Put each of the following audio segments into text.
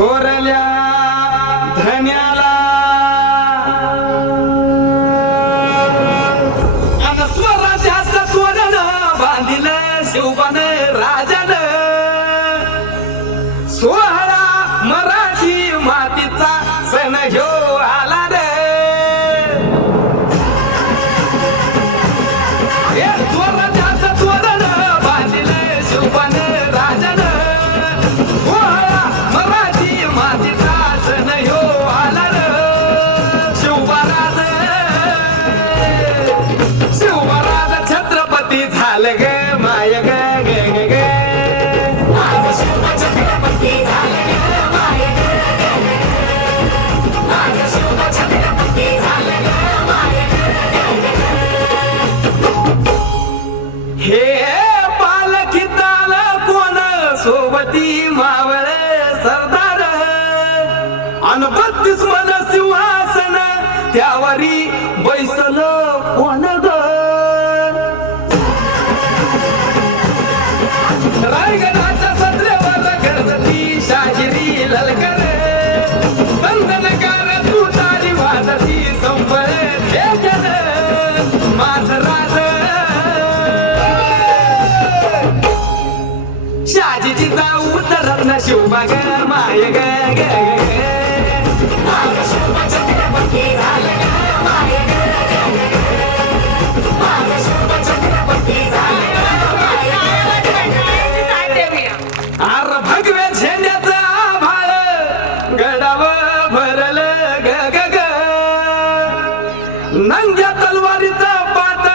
थोरल्या धन्याला अन स्वराज्याचं तोरण बांधिलं शिवबान राजान सोहळा मराठी मातीचा सण ह्यो आला रे हे स्वराज्याचं तोरण बांधिलं शिवबान राजान सोहळा मराठी मातीचा सण ह्यो आला रे शिवबराज छत्रपती झालं ग माय ग ग ग हे पालखीत आलं कोण सोबती मावळ सरदार अन 32 मन सिंहासन त्यावरी बैसल कोण ग रायगडाच्या सत्रेवर गरजती शाहिरी ललकर संदनकार तुतारी वाजती संपळ खेळ माझ राज शाजीची जाऊ तर न शिवबाग माय ग ग आर भगव्या झेंड्याचं आभाळ गडाव भरल ग ग ग नंग्या तलवारीचं पात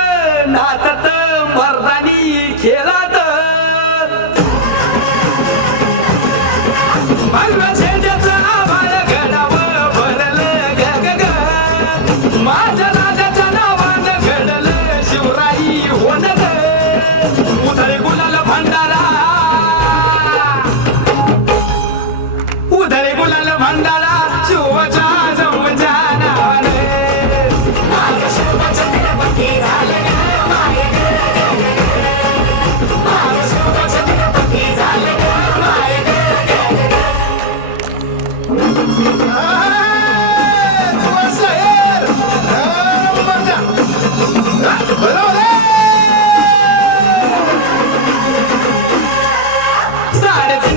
नाचत मर्दानी खेळात भगव्या झेंड्याचं आभाळ गडाव भरल ग ग ग माझ्या राजाच्या नावानं घडलं शिवराई होण ग उधळे गुलाल भंडारा उधळे गुलाल भंडारा शिवच्या जवळच्या नावाने साडेतीन